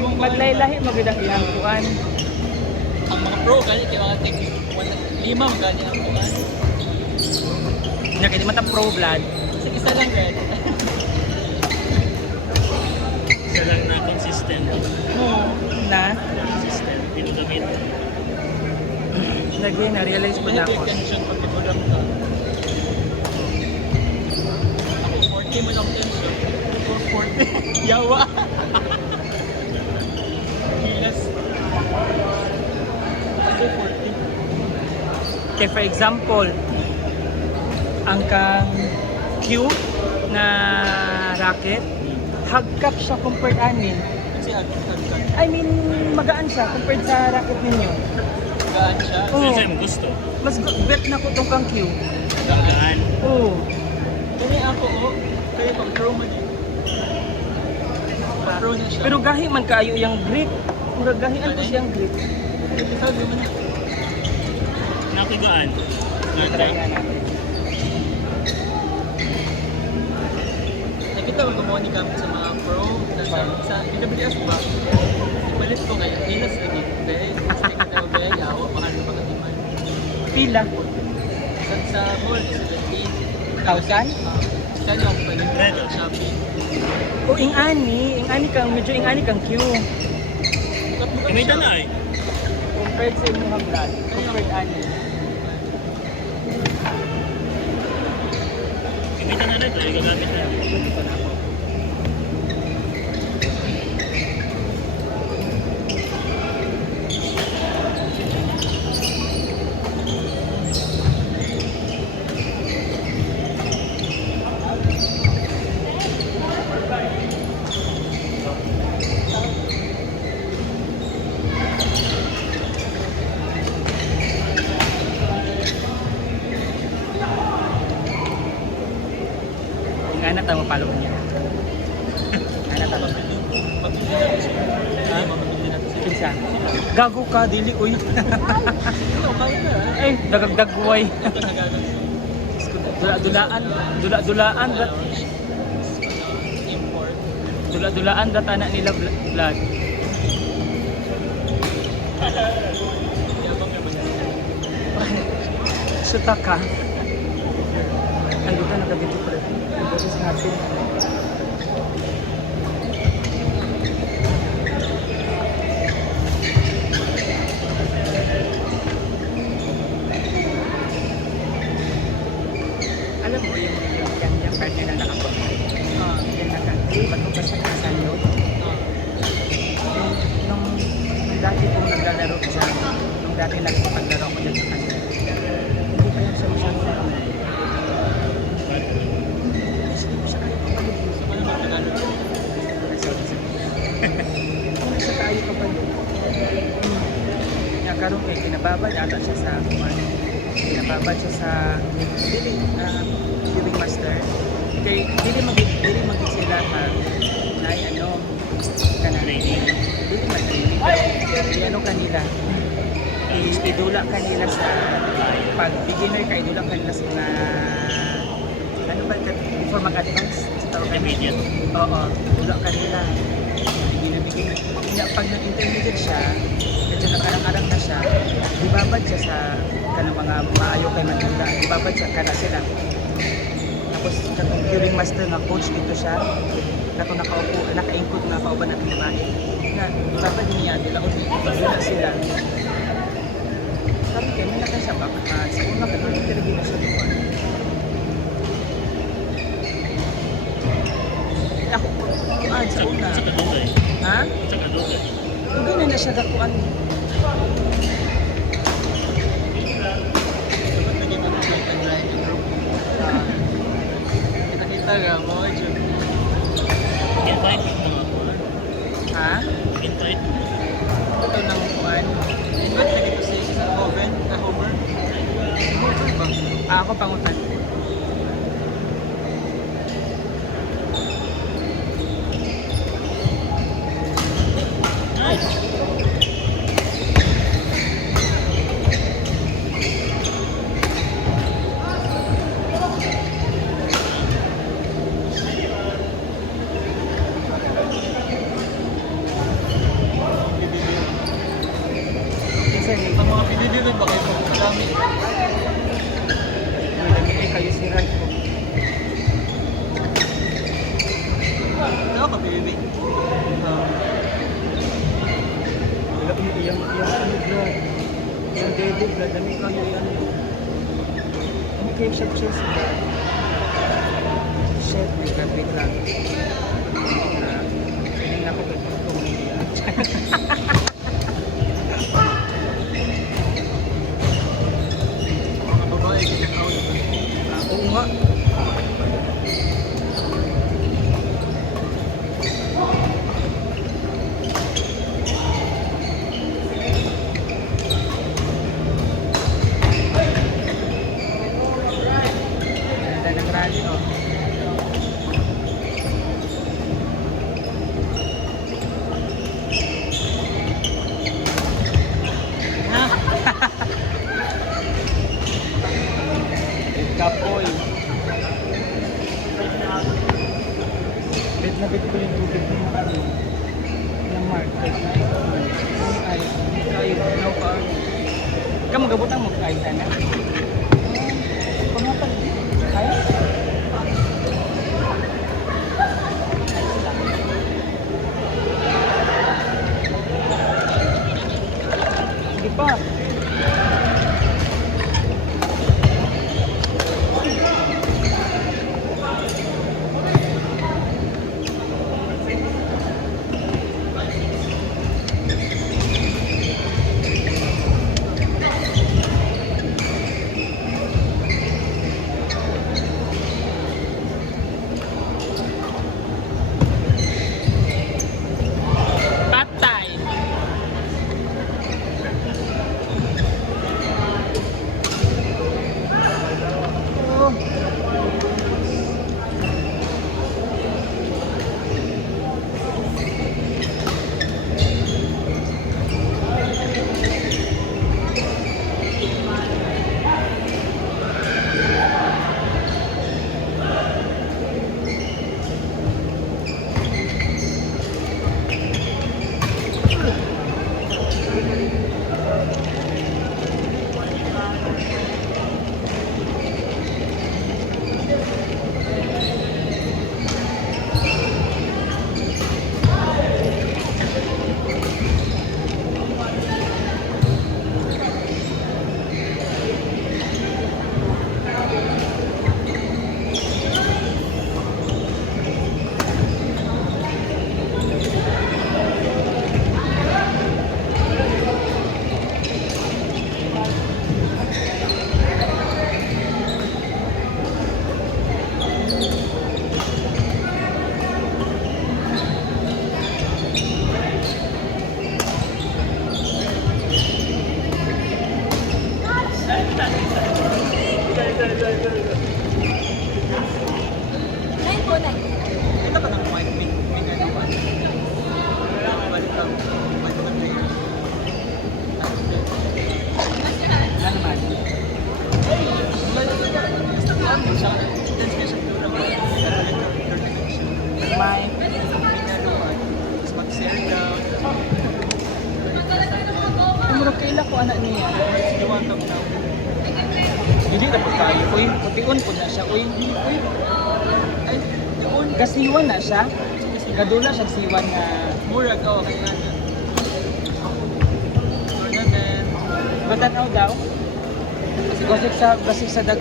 Maglaylahi magandang iyang kuan. Ang mga pro gali kay mga tek 5 gali ang kuan. Nya kay di mata pro blood. Sa isa lang gali. Isa lang na consistent. Na Consistent. Pinugamit. lagi na realize ko na May ako. tension pag ikulam ka. Ako 40 mo lang tension. Ako 40. Yawa. Kilas. Ako 40. Okay, for example, ang kang Q na racket, hagkap siya compared anin. Kasi hagkat. I mean, magaan siya compared sa racket ninyo. Gaan siya. Oo. Saan mo gusto? Mas bet na ko tong kang Q. Gaan. Oo. Kani ako kaya pag pro mo din. Pro na siya. Pero gahi man kaayo yung grip. Murag gahian ko siyang grip. ikaw di man na. Nakigaan. Try nga natin. Nakita ko gumawa ni gamit sa mga pro na sa AWS ba? Ipalit ko ngayon. Ilas ko dito. Stick na ko ba? Yawa. Mahal na mga demand. Pila? Sa mall, 17,000. 1,000? Kaya yung palit sa Shopee. O ingani kang medyo ingani kang Q. Kumita na eh. Compared sa inyong hanglan. Compared ani. Kumita na rin. Tayo gagamit na. Ingana tayo mapalo niya. Ingana tayo. Pag-ibig natin siya. Ay, mamamili natin siya. Kinsa? Gago ka dili uy. Ano, kaya na. Ay, dagagdagway. Ito nagagawin. Dula-dulaan dat Import. dula-dulaan dat anak nila blood. Yabang naman yan. Suta ka. Ay, dito nakabidyo pala. Boses natin. Alam mo yung partner na nakapunta. Yan nakakri, pagkupas na kasayo. Nung dati kong naglalaro sa nung dati nagpapaglaro ko dyan sa kanya. Hindi pa yan siya masyadong nakamay. Sa mga Tagalog. Sa tayo ka pa yun. Karoon kay kinababad ata siya sa kinababad siya sa viewing master. Kay dili magig sila na ano kanang dili mag-training. Ano kanila? Idula kanila sa pag beginner ka idula kanila sa mga ano ba before mag-advance sa tawag Intermediate. Oo, idula kanila. Beginner. Pag nag-intermediate siya, medyo nakarang-arang na siya, ibabad siya sa kanang mga maayo kay Manila. Ibabad siya kana sila. Tapos katong curing master nga coach dito siya. Katong naka-include nga kauban natin babae. Na ibabad niya nila dila sila. Sabi kayo, may naka siya ba? Sa una ka doon, interview na siya dito. Ako, sa una. Sa kadugay. Ha? Sa kadugay. Hindi na siya dakuan. Dapat naging mga chicken line yung group. Kita-kita ka mo, Jun. Invite mo mga kuwan. Ha? Invite mo. Ito ng kuan. Invite na dito sa isang oven, na Homer. Homer ba? Ako pangutan. Nice. Bibig ba kayo po? Madami. Lagi kayo si Rai ko. Ano ka bibig? Wala ko iyang ano blood. Yung dede blood. Dami kayo yan. Ano kayo siya siya si blood? Shit, wait lang. Feeling na ako kung hindi yan. Mga babae, kinakaw naman. Oo nga. Ganda ng rally, oh. Kapoy. Bet na bet ko yung tubig ng ano, ng market na ito. Ay, kayo, no pa. Kamu gabutang mo kayo sana? Pangatag, ay? Sige pa. Patay. Kita ka ng mic, may gano'n. Wala ka balik lang. Balik lang kayo. Ano naman? May umuro kaila ko anak niya. Hindi na po tayo. Uy, putiun po na siya. Uy, Ay, doon. kasiwan na siya. Gadula siya siwan nga. Murag, kaya na. Tournament. Batanaw daw. Basig sa